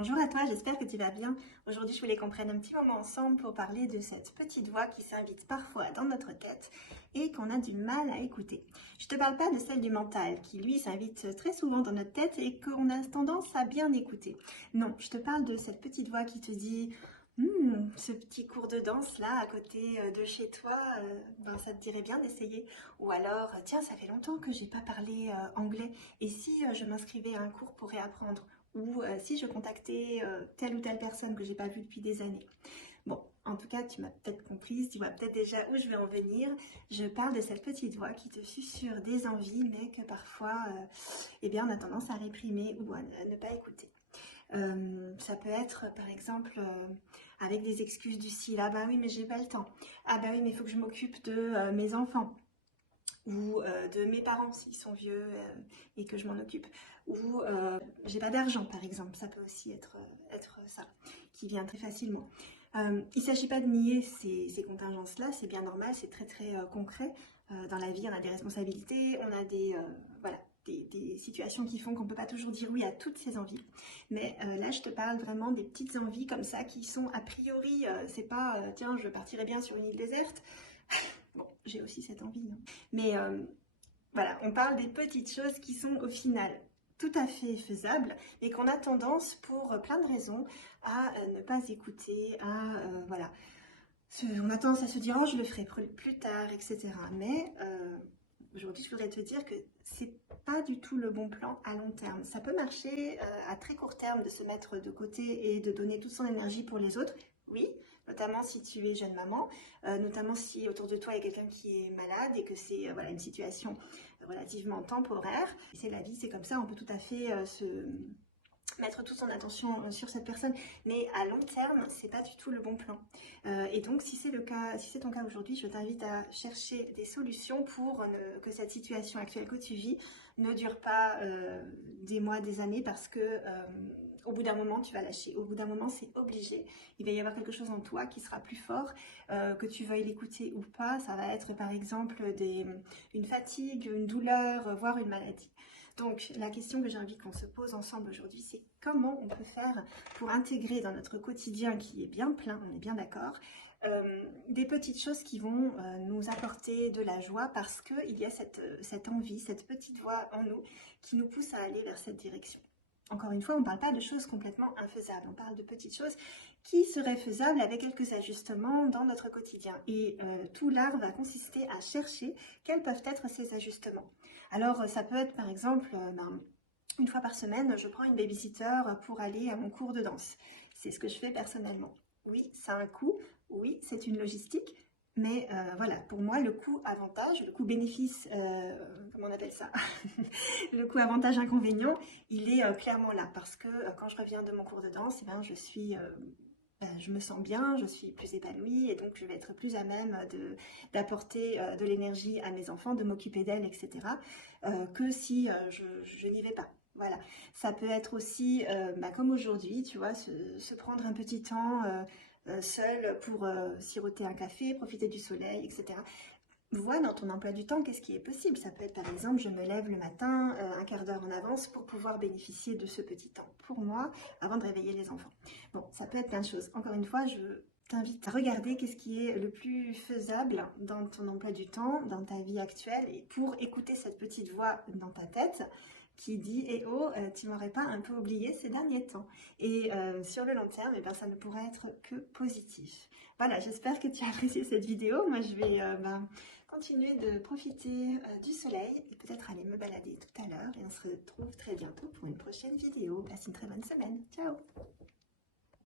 Bonjour à toi, j'espère que tu vas bien. Aujourd'hui, je voulais qu'on prenne un petit moment ensemble pour parler de cette petite voix qui s'invite parfois dans notre tête et qu'on a du mal à écouter. Je ne te parle pas de celle du mental qui, lui, s'invite très souvent dans notre tête et qu'on a tendance à bien écouter. Non, je te parle de cette petite voix qui te dit ce petit cours de danse là à côté de chez toi, ça te dirait bien d'essayer. Ou alors, tiens, ça fait longtemps que j'ai pas parlé anglais et si je m'inscrivais à un cours pour réapprendre ou si je contactais telle ou telle personne que j'ai pas vue depuis des années. Bon, en tout cas, tu m'as peut-être comprise, tu vois peut-être déjà où je vais en venir. Je parle de cette petite voix qui te susurre des envies, mais que parfois, eh bien, on a tendance à réprimer ou à ne pas écouter. Ça peut être par exemple avec des excuses du style: ah bah oui mais j'ai pas le temps, ah bah oui mais il faut que je m'occupe de mes enfants ou de mes parents s'ils sont vieux et que je m'en occupe, ou j'ai pas d'argent par exemple, ça peut aussi être ça qui vient très facilement. Il ne s'agit pas de nier ces contingences-là, c'est bien normal, c'est très très concret. Dans la vie, on a des responsabilités, on a voilà, des situations qui font qu'on ne peut pas toujours dire oui à toutes ces envies. Mais là, je te parle vraiment des petites envies comme ça qui sont a priori, c'est pas tiens, je partirais bien sur une île déserte. Bon, j'ai aussi cette envie, hein. Mais voilà, on parle des petites choses qui sont au final tout à fait faisables, mais qu'on a tendance, pour plein de raisons, à ne pas écouter, à voilà. On a tendance à se dire: oh, je le ferai plus tard, etc. Mais aujourd'hui, je voudrais te dire que c'est pas du tout le bon plan à long terme. Ça peut marcher à très court terme de se mettre de côté et de donner toute son énergie pour les autres. Oui, notamment si tu es jeune maman, notamment si autour de toi il y a quelqu'un qui est malade et que c'est voilà, une situation relativement temporaire. C'est la vie, c'est comme ça, on peut tout à fait mettre toute son attention sur cette personne, mais à long terme, c'est pas du tout le bon plan. Et donc, si c'est le cas, si c'est ton cas aujourd'hui, je t'invite à chercher des solutions pour que cette situation actuelle que tu vis ne dure pas des mois, des années, parce que au bout d'un moment, tu vas lâcher. Au bout d'un moment, c'est obligé. Il va y avoir quelque chose en toi qui sera plus fort, que tu veuilles l'écouter ou pas. Ça va être par exemple une fatigue, une douleur, voire une maladie. Donc, la question que j'ai envie qu'on se pose ensemble aujourd'hui, c'est comment on peut faire pour intégrer dans notre quotidien qui est bien plein, on est bien d'accord, des petites choses qui vont nous apporter de la joie parce qu'il y a cette envie, cette petite voix en nous qui nous pousse à aller vers cette direction. Encore une fois, on ne parle pas de choses complètement infaisables, on parle de petites choses qui seraient faisables avec quelques ajustements dans notre quotidien. Et tout l'art va consister à chercher quels peuvent être ces ajustements. Alors, ça peut être par exemple, une fois par semaine, je prends une babysitter pour aller à mon cours de danse. C'est ce que je fais personnellement. Oui, ça a un coût, oui, c'est une logistique, mais voilà, pour moi, le coût-avantage, le coût-bénéfice, comment on appelle ça? Le coût-avantage-inconvénient, il est clairement là, parce que quand je reviens de mon cours de danse, eh ben, je me sens bien, je suis plus épanouie et donc je vais être plus à même d'apporter de l'énergie à mes enfants, de m'occuper d'elles, etc. Que si je n'y vais pas. Voilà, ça peut être aussi, comme aujourd'hui, tu vois, se prendre un petit temps seul pour siroter un café, profiter du soleil, etc. Vois dans ton emploi du temps qu'est-ce qui est possible. Ça peut être par exemple, je me lève le matin un quart d'heure en avance pour pouvoir bénéficier de ce petit temps pour moi avant de réveiller les enfants. Bon, ça peut être plein de choses. Encore une fois, je t'invite à regarder qu'est-ce qui est le plus faisable dans ton emploi du temps, dans ta vie actuelle, et pour écouter cette petite voix dans ta tête qui dit: eh oh, tu m'aurais pas un peu oublié ces derniers temps. Et sur le long terme, eh ben, ça ne pourra être que positif. Voilà, j'espère que tu as apprécié cette vidéo. Moi, je vais continuer de profiter du soleil et peut-être aller me balader tout à l'heure. Et on se retrouve très bientôt pour une prochaine vidéo. Passe une très bonne semaine. Ciao!